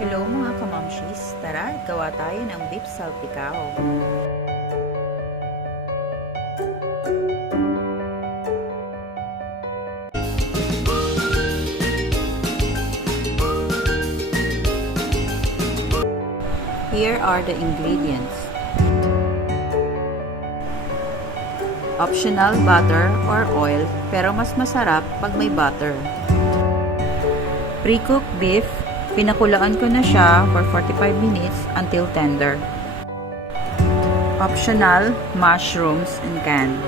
Hello mga kamamshis! Tara, gawa tayo ng beef salpicao. Here are the ingredients. Optional butter or oil, pero mas masarap pag may butter. Pre-cooked beef, pinakulaan ko na siya for 45 minutes until tender. Optional, mushrooms and can.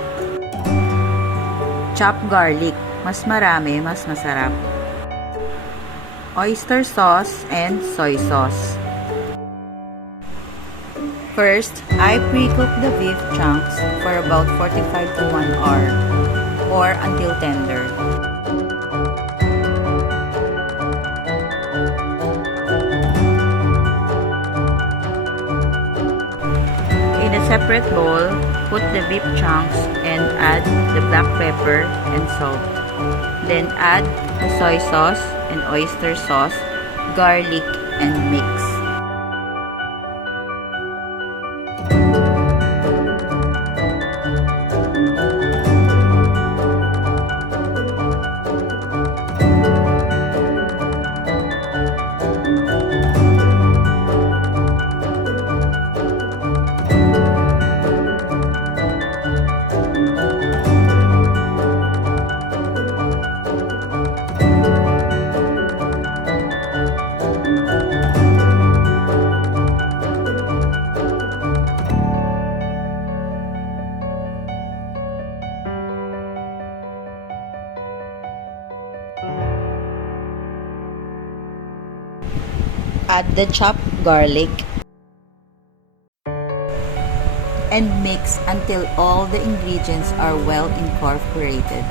Chopped garlic, mas marami, mas masarap. Oyster sauce and soy sauce. First, I pre-cook the beef chunks for about 45 to 1 hour or until tender. In a separate bowl, put the beef chunks and add the black pepper and salt. Then add the soy sauce and oyster sauce, garlic, and mix. Add the chopped garlic and mix until all the ingredients are well incorporated.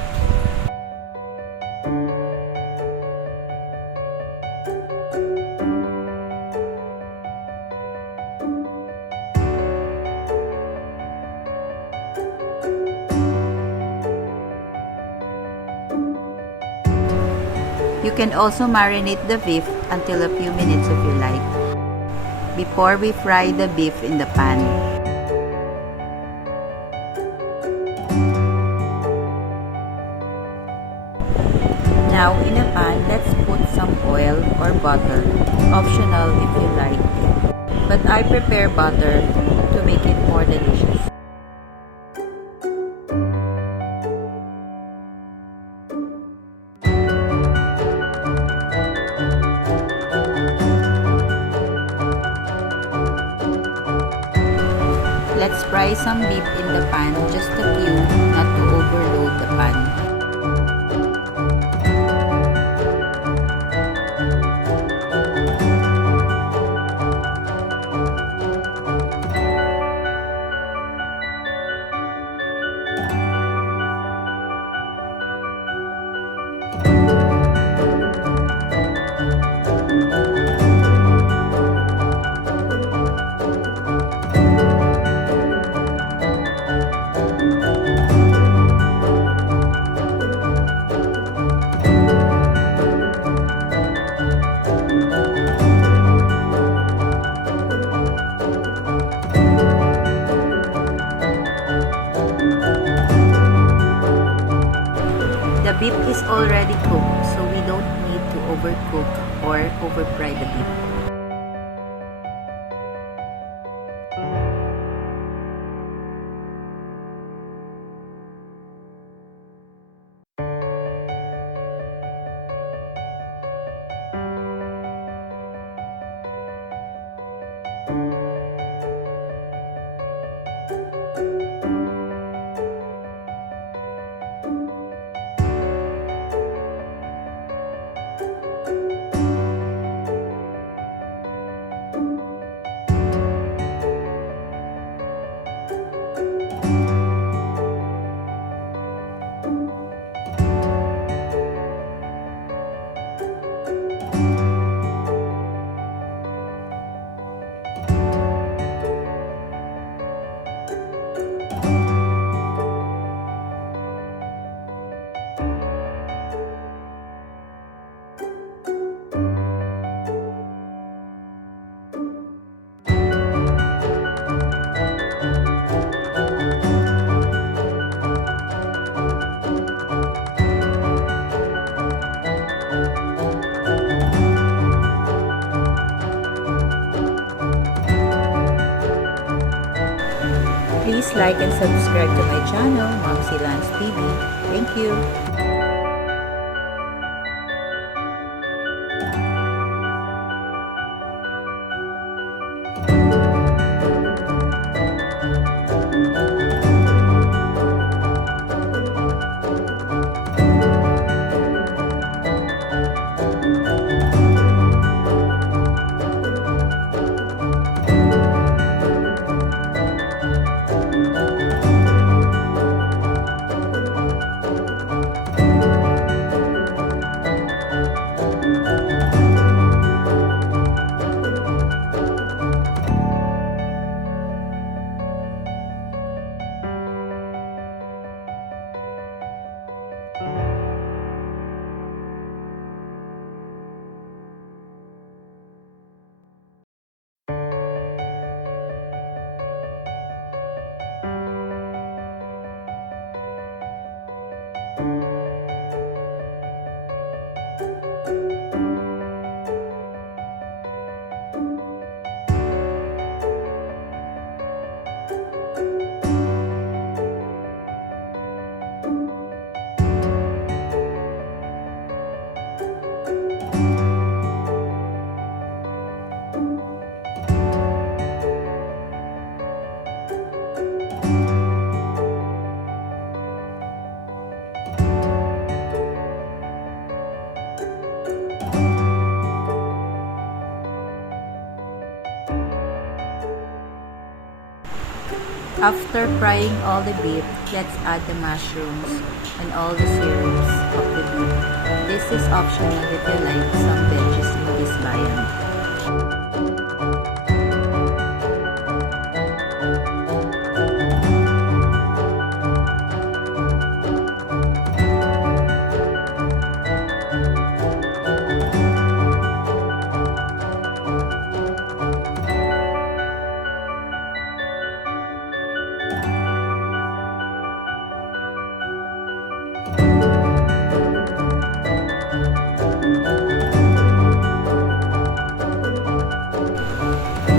You can also marinate the beef until a few minutes if you like, before we fry the beef in the pan. Now in a pan, let's put some oil or butter, optional if you like, but I prepare butter to make it more delicious. Let's fry some beef in the pan, just a few, not to overload the pan. The beef is already cooked, so we don't need to overcook or overfry the beef. like and subscribe to my channel, MomssyLans TV. Thank you. After frying all the beef, let's add the mushrooms and all the syrups of the beef. This is optional if you like some veggies in this viand.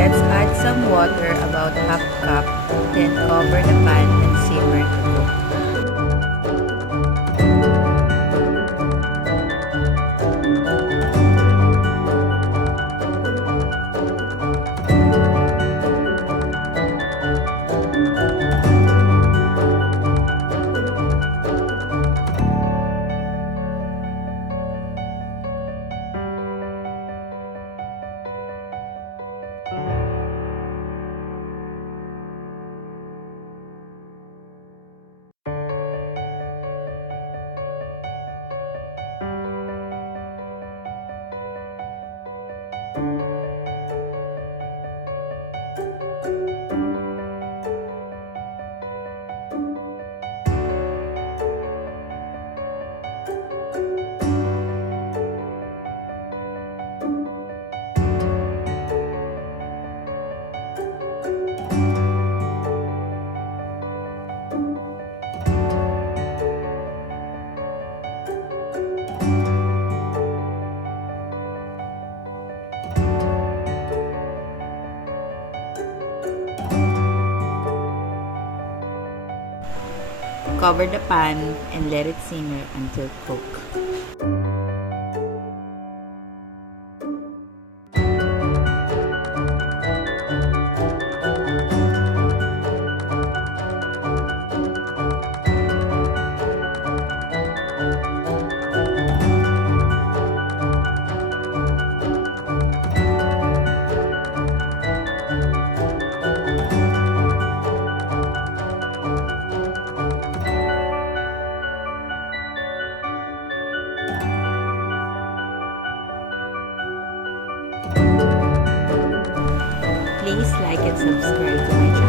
Let's add some water, about half cup, then cover the pan and simmer to cook. Cover the pan and let it simmer until cooked. Please like and subscribe to my channel.